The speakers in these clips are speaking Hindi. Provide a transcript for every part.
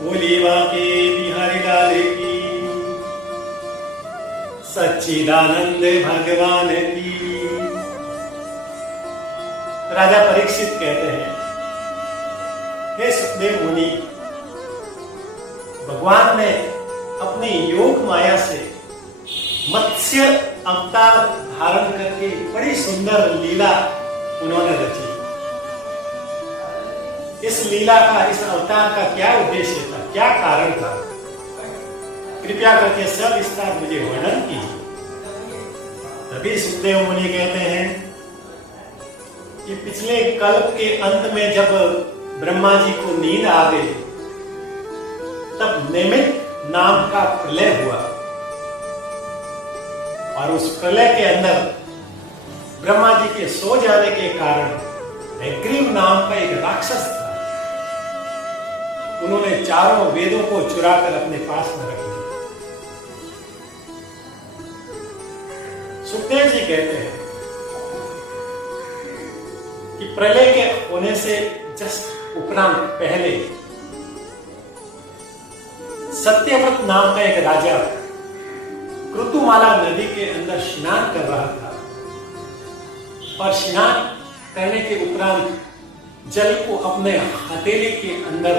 बोली बाके बिहारी लाल की, सच्चिदानंद भगवान की। राजा परीक्षित कहते हैं, हे सुखदेव मुनि, भगवान ने अपनी योग माया से मत्स्य अवतार धारण करके बड़ी सुंदर लीला उन्होंने रची। इस लीला का, इस अवतार का क्या उद्देश्य था, क्या कारण था, कृपया करके सब इसका मुझे वर्णन कीजिए। तभी सुखदेव मुनि कहते हैं कि पिछले कल्प के अंत में जब ब्रह्मा जी को नींद आ गई, तब निमित्त नाम का प्रलय हुआ और उस प्रलय के अंदर ब्रह्मा जी के सो जाने के कारण हयग्रीव नाम का एक राक्षस था। उन्होंने चारों वेदों को चुराकर अपने पास में रख लिया। सुखदेव जी कहते हैं कि प्रलय के होने से जस्ट उपरांत पहले सत्यव्रत नाम का एक राजा क्रतुमाला नदी के अंदर स्नान कर रहा था और स्नान करने के उपरांत जल को अपने हथेली के अंदर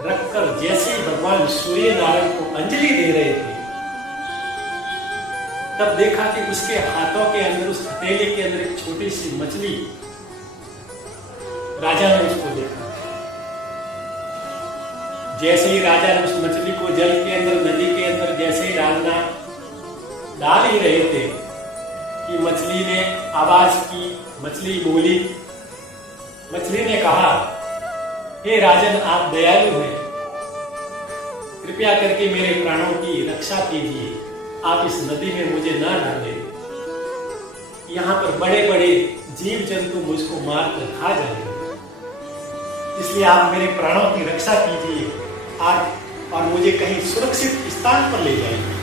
रखकर जैसे ही भगवान सूर्य नारायण को अंजलि दे रहे थे, तब देखा कि उसके हाथों के अंदर, उस हथेली के अंदर एक छोटी सी मछली। राजा ने उसको देखा। जैसे ही राजा ने उस मछली को जल के अंदर, नदी के अंदर जैसे ही डाल ही रहे थे कि मछली ने आवाज की, मछली बोली। मछली ने कहा, हे राजन, आप दयालु हैं, कृपया करके मेरे प्राणों की रक्षा कीजिए, आप इस नदी में मुझे न डालें, यहाँ पर बड़े बड़े जीव जंतु मुझको मार कर खा जाएंगे, इसलिए आप मेरे प्राणों की रक्षा कीजिए और मुझे कहीं सुरक्षित स्थान पर ले जाइए।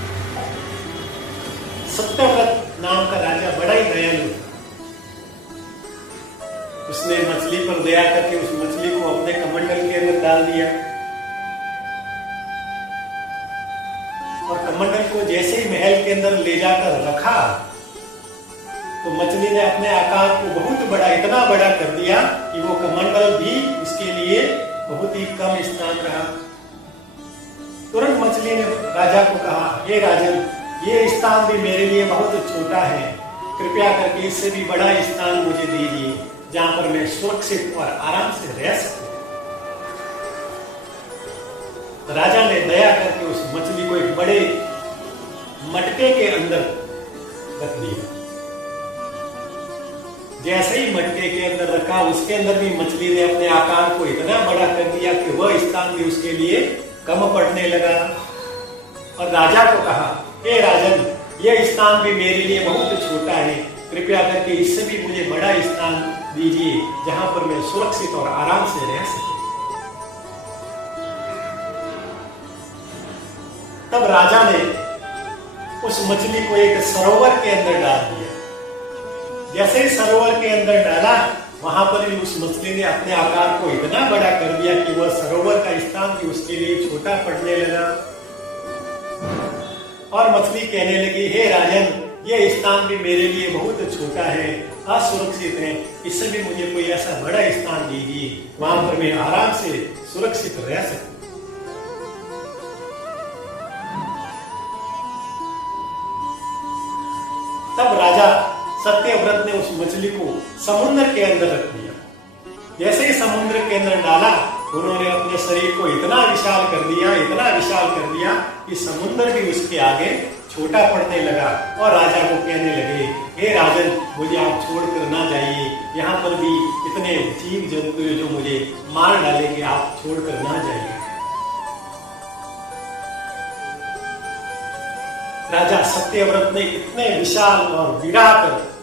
सत्यव्रत नाम का राजा बड़ा ही दयालु था। उसने मछली पर दया करके उस मछली को अपने कमंडल के अंदर डाल दिया और कमंडल को जैसे ही महल के अंदर ले जाकर रखा, तो मछली ने अपने आकार को बहुत बड़ा, इतना बड़ा कर दिया कि वो कमंडल भी उसके लिए बहुत ही कम स्थान रहा। तुरंत मछली ने राजा को कहा, हे राजन, ये स्थान भी मेरे लिए बहुत छोटा है, कृपया करके इससे भी बड़ा स्थान मुझे दीजिए जहां पर मैं सुरक्षित और आराम से रह सकूं। राजा ने दया करके उस मछली को एक बड़े मटके के अंदर रख दिया। जैसे ही मटके के अंदर रखा, उसके अंदर भी मछली ने अपने आकार को इतना बड़ा कर दिया कि वह स्थान भी उसके लिए कम पड़ने लगा। और राजा को कहा, हे राजन, यह स्थान भी मेरे लिए बहुत छोटा है, कृपया करके इससे भी मुझे बड़ा स्थान दीजिए जहां पर मैं सुरक्षित और आराम से रह सकूं। तब राजा ने उस मछली को एक सरोवर के अंदर डाल दिया। जैसे ही सरोवर के अंदर डाला, वहां पर भी उस मछली ने अपने आकार को इतना बड़ा कर दिया कि वह सरोवर का स्थान भी उसके लिए छोटा पड़ने लगा। और मछली कहने लगी, हे राजन, यह स्थान भी मेरे लिए बहुत छोटा है, असुरक्षित है, इससे भी मुझे कोई ऐसा बड़ा स्थान दीजिए वहां पर मैं आराम से सुरक्षित रह सकूं। तब राजा सत्यव्रत ने उस मछली को समुद्र के अंदर रख दिया। जैसे ही समुद्र के अंदर डाला, उन्होंने अपने शरीर को इतना विशाल कर दिया, इतना विशाल कर दिया कि समुद्र भी उसके आगे छोटा पड़ने लगा। और राजा को कहने लगे, हे राजन, मुझे आप छोड़कर ना जाइए, यहाँ पर भी इतने जीव जंतु जो मुझे मार डालेंगे, आप छोड़कर ना जाइए। राजा सत्यव्रत ने इतने विशाल और विराट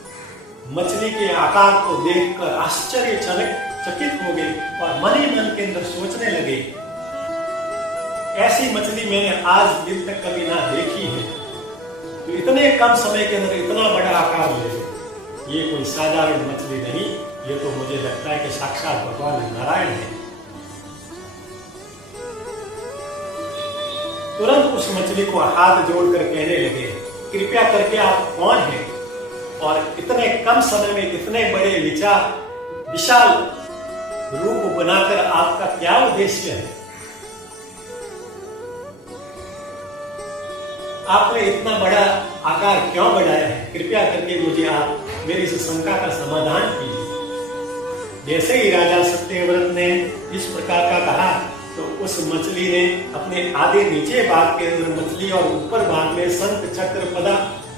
मछली के आकार को देखकर आश्चर्यचकित हो गए और मन ही मन के अंदर सोचने लगे, ऐसी मछली मैंने आज दिन तक कभी ना देखी है, तो इतने कम समय के अंदर इतना बड़ा आकार ले ले, ये कोई साधारण मछली नहीं, ये तो मुझे लगता है कि साक्षात भगवान नारायण है। तुरंत उस मछली को हाथ जोड़कर कहने लगे, कृपया करके आप कौन हैं और इतने कम समय में इतने बड़े विशाल रूप बनाकर आपका क्या उद्देश्य है? आपने इतना बड़ा आकार क्यों बढ़ाया है? कृपया करके मुझे आप मेरी इस शंका का समाधान कीजिए। जैसे ही राजा सत्यव्रत ने इस प्रकार का कहा तो उस मछली ने अपने आधे नीचे भाग के अंदर मछली और ऊपर भाग में शंख चक्र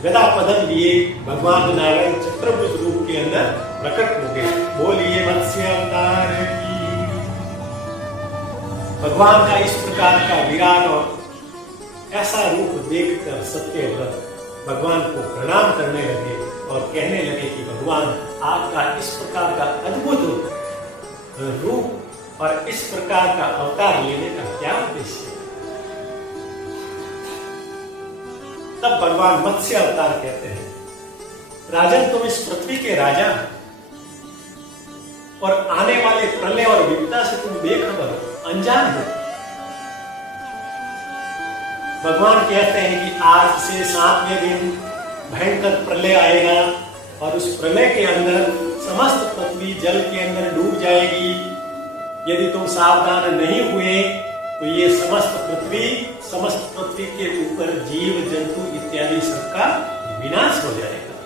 गदा पदम लिए भगवान नारायण चतुर्भुज रूप के अंदर प्रकट हो गए। बोलिए मत्स्य अवतार की। भगवान का इस प्रकार का विराट और ऐसा रूप देखकर सत्यव्रत भगवान को प्रणाम करने लगे और कहने लगे कि भगवान, आपका इस प्रकार का अद्भुत रूप और इस प्रकार का अवतार लेने का क्या उद्देश्य है? तब भगवान मत्स्य अवतार कहते हैं, राजन, तुम इस पृथ्वी के राजा और आने वाले प्रलय और विपदा से तुम बेखबर, अनजान हो। भगवान कहते हैं कि आज से 7वें दिन भयंकर प्रलय आएगा और उस प्रलय के अंदर समस्त पृथ्वी जल के अंदर डूब जाएगी। यदि तुम सावधान नहीं हुए तो ये समस्त पृथ्वी के ऊपर जीव जंतु इत्यादि सबका विनाश हो जाएगा।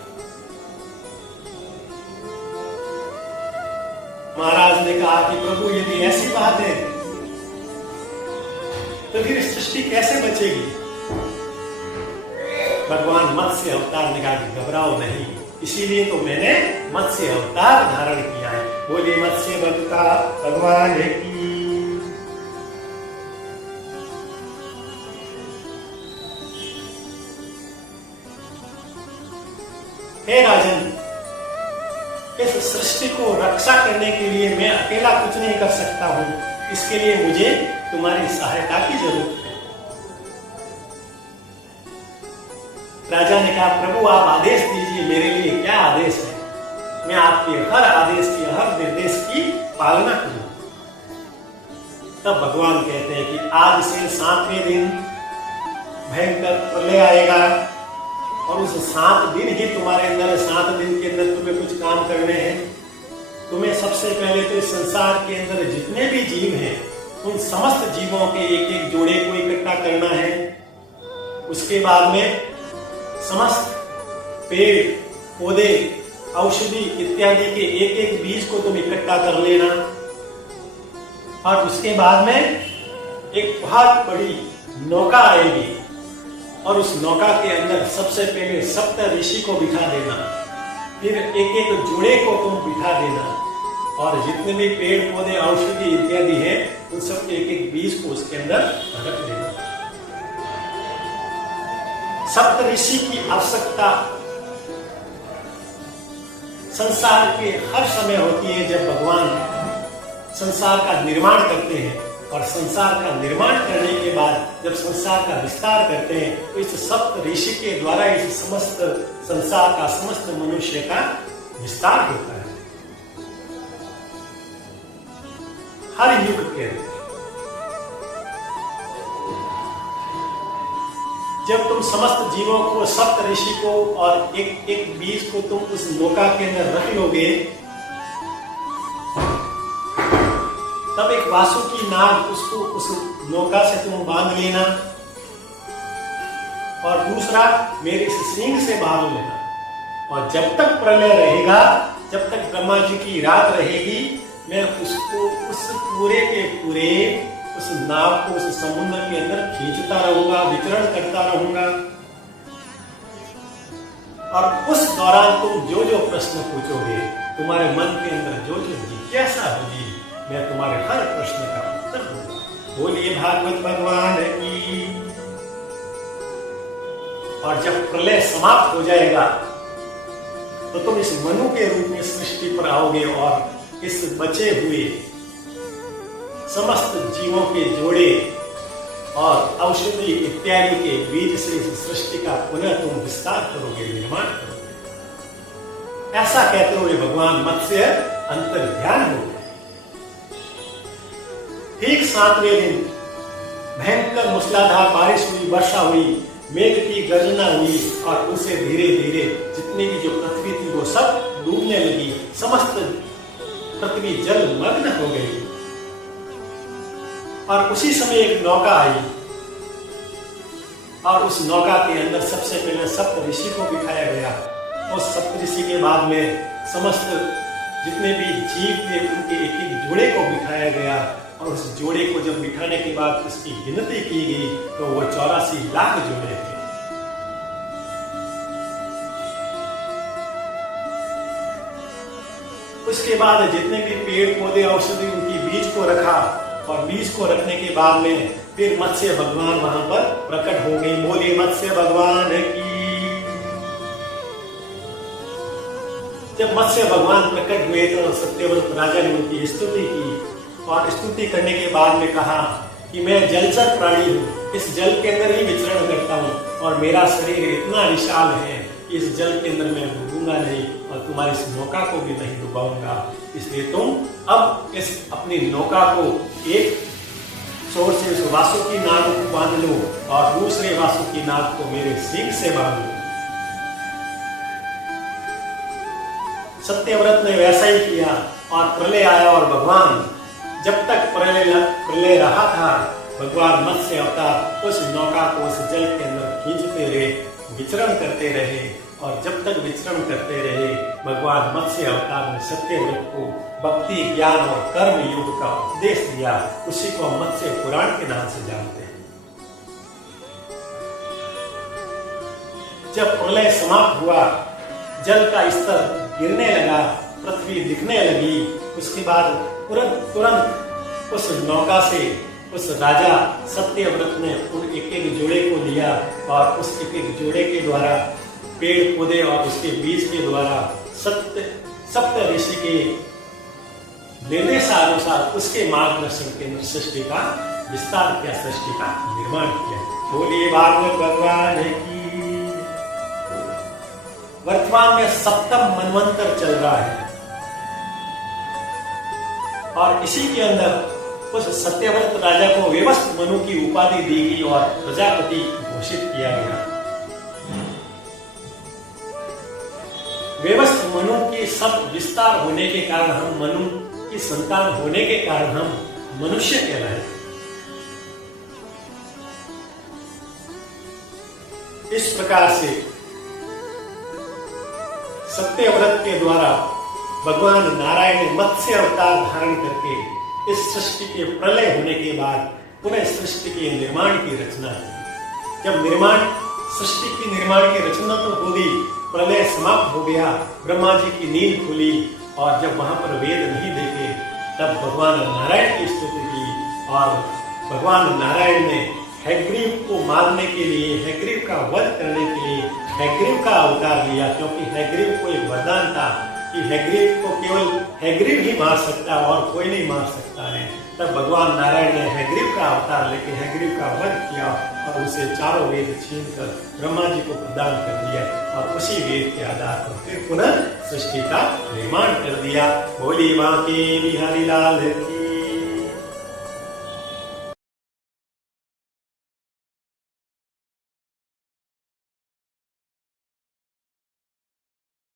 महाराज ने कहा कि प्रभु, यदि ऐसी बात है तो फिर सृष्टि कैसे बचेगी? भगवान मत्स्य अवतार ने कहा कि घबराओ नहीं, इसीलिए तो मैंने मत्स्य अवतार धारण किया है। बोले मत्स्य भक्ता भगवान की। हे राजन, इस सृष्टि को रक्षा करने के लिए मैं अकेला कुछ नहीं कर सकता हूं, इसके लिए मुझे तुम्हारी सहायता की जरूरत है। राजा ने कहा, प्रभु आप आदेश दीजिए, मेरे लिए क्या आदेश है? मैं आपके हर आदेश की, हर निर्देश की पालना करूं। तब भगवान कहते हैं कि आज से 7वें दिन भयंकर प्रलय आएगा और उस 7 दिन ही तुम्हारे अंदर, 7 दिन के अंदर तुम्हें कुछ काम करने हैं। तुम्हें सबसे पहले तो इस संसार के अंदर जितने भी जीव हैं उन समस्त जीवों के एक एक जोड़े को इकट्ठा करना है। उसके बाद में समस्त पेड़ पौधे औषधि इत्यादि के एक एक बीज को तुम इकट्ठा कर लेना और उसके बाद में एक बहुत बड़ी नौका आएगी और उस नौका के अंदर सबसे पहले सप्त ऋषि को बिठा देना, फिर एक एक जोड़े को तुम बिठा देना और जितने भी पेड़ पौधे औषधि इत्यादि है उन सब के एक एक बीज को उसके अंदर रख देना। सप्त ऋषि की आवश्यकता संसार के हर समय होती है जब भगवान संसार का निर्माण करते हैं और संसार का निर्माण करने के बाद जब संसार का विस्तार करते हैं तो इस सप्त ऋषि के द्वारा इस समस्त संसार का, समस्त मनुष्य का विस्तार होता है। हर युग के जब तुम समस्त जीवों को, सप्त ऋषि को और एक एक बीज को तुम उस नौका के अंदर रख लोगे, तब एक वासुकी नाग उसको उस नौका से तुम बांध लेना और दूसरा मेरे इस सींग से बांध लेना और जब तक प्रलय रहेगा, जब तक ब्रह्मा जी की रात रहेगी, मैं उसको उस पूरे के पूरे उस नाव को उस समुद्र के अंदर खींचता रहूंगा, विचरण करता रहूंगा और उस दौरान तुम जो जो प्रश्न पूछोगे, तुम्हारे मन के अंदर जो जो जिज्ञासा होगी, मैं तुम्हारे हर प्रश्न का उत्तर दूंगा। बोलिए भागवत भगवान की। और जब प्रलय समाप्त हो जाएगा तो तुम इस मनु के रूप में सृष्टि पर आओगे और इस बचे हुए समस्त जीवों के जोड़े और औषधि इत्यादि के बीज से इस सृष्टि का पुनः तुम विस्तार करोगे, निर्माण करोगे। ऐसा कहते हुए भगवान मत्स्य अंतर ध्यान हो गए। ठीक 7वें दिन भयंकर मूसलाधार बारिश हुई, वर्षा हुई, मेघ की गर्जना हुई और उनसे धीरे धीरे जितनी भी जो पृथ्वी थी वो सब डूबने लगी। समस्त पृथ्वी जलमग्न हो गई। और उसी समय एक नौका आई और उस नौका के अंदर सबसे पहले सप्त ऋषि को बिठाया गया। उस सप्त ऋषि के बाद में समस्त जितने भी जीव थे उनके एक एक जोड़े को बिठाया गया। और उस जोड़े को जब बिठाने के बाद उसकी गिनती की गई तो वो 84 लाख जोड़े थे। उसके बाद जितने भी पेड़ पौधे औषधि उनकी बीज को रखा और बीज को रखने के बाद में फिर मत्स्य भगवान वहां पर प्रकट हो गए। बोले मत्स्य भगवान की। जब मत्स्य भगवान प्रकट हुए तो सत्यव्रत राजा ने उनकी स्तुति की और स्तुति करने के बाद में कहा कि मैं जलचर प्राणी हूँ, इस जल के अंदर ही विचरण करता हूँ और मेरा शरीर इतना विशाल है कि इस जल के अंदर मैं डूबूंगा नहीं और तुम्हारी इस नौका को भी नहीं डुबाऊंगा। इसलिए तुम अब इस अपनी नौका को एक छोर से उस वासुकी नाग को बांध लो और दूसरे वासुकी नाग को मेरे सींग से बांध लो। सत्यव्रत ने वैसा ही किया और प्रलय आया और भगवान जब तक प्रलय रहा था भगवान मत्स्य अवतार उस नौका को उस जल के अंदर खींचते रहे, विचरण करते रहे और जब तक विचरण करते रहे भगवान मत्स्य अवतार ने सत्यव्रत को भक्ति ज्ञान और कर्म योग का उपदेश दिया। उसी को हम मत्स्य पुराण के नाम से जानते हैं। जब प्रलय समाप्त हुआ, जल का स्तर गिरने लगा, पृथ्वी दिखने लगी, उसके बाद तुरंत उस नौका से उस राजा सत्यव्रत ने उन एक एक जोड़े को लिया और उस एक एक जोड़े के द्वारा पेड़ पौधे और उसके बीज के द्वारा सप्त ऋषि के निर्देशानुसार उसके मार्गदर्शन के अंदर सृष्टि का विस्तार किया, सृष्टि का निर्माण किया। बोलिए भागवत भगवान की। वर्तमान में सप्तम मनवंतर चल रहा है और इसी के अंदर उस सत्यव्रत राजा को व्यवस्थ मनु की उपाधि दी गई और प्रजापति घोषित किया गया। व्यवस्थ मनु के सब विस्तार होने के कारण हम मनु की संतान होने के कारण हम मनुष्य कहलाए। इस प्रकार से सत्यव्रत के द्वारा भगवान नारायण ने मत्स्य अवतार धारण करके इस सृष्टि के प्रलय होने के बाद पुनः सृष्टि के निर्माण की रचना की। जब सृष्टि की निर्माण की रचना तो हो गई, प्रलय समाप्त हो गया, ब्रह्मा जी की नींद खुली और जब वहां पर वेद नहीं देखे तब भगवान नारायण की स्तुति की और भगवान नारायण ने हैग्रीव को मारने के लिए, हैग्रीव का वध करने के लिए हैग्रीव का अवतार लिया, क्योंकि हैग्रीव को एक वरदान था कि हैग्रीव को केवल हैग्रीव ही मार सकता और कोई नहीं मार सकता है। तब भगवान नारायण ने हैग्रीव का अवतार लेके हैग्रीव का वध किया और उसे चारों वेद छीनकर ब्रह्मा जी को प्रदान कर दिया और उसी वेद के आधार पर फिर पुनः सृष्टि का निर्माण कर दिया। बोली बांके बिहारी लाल की।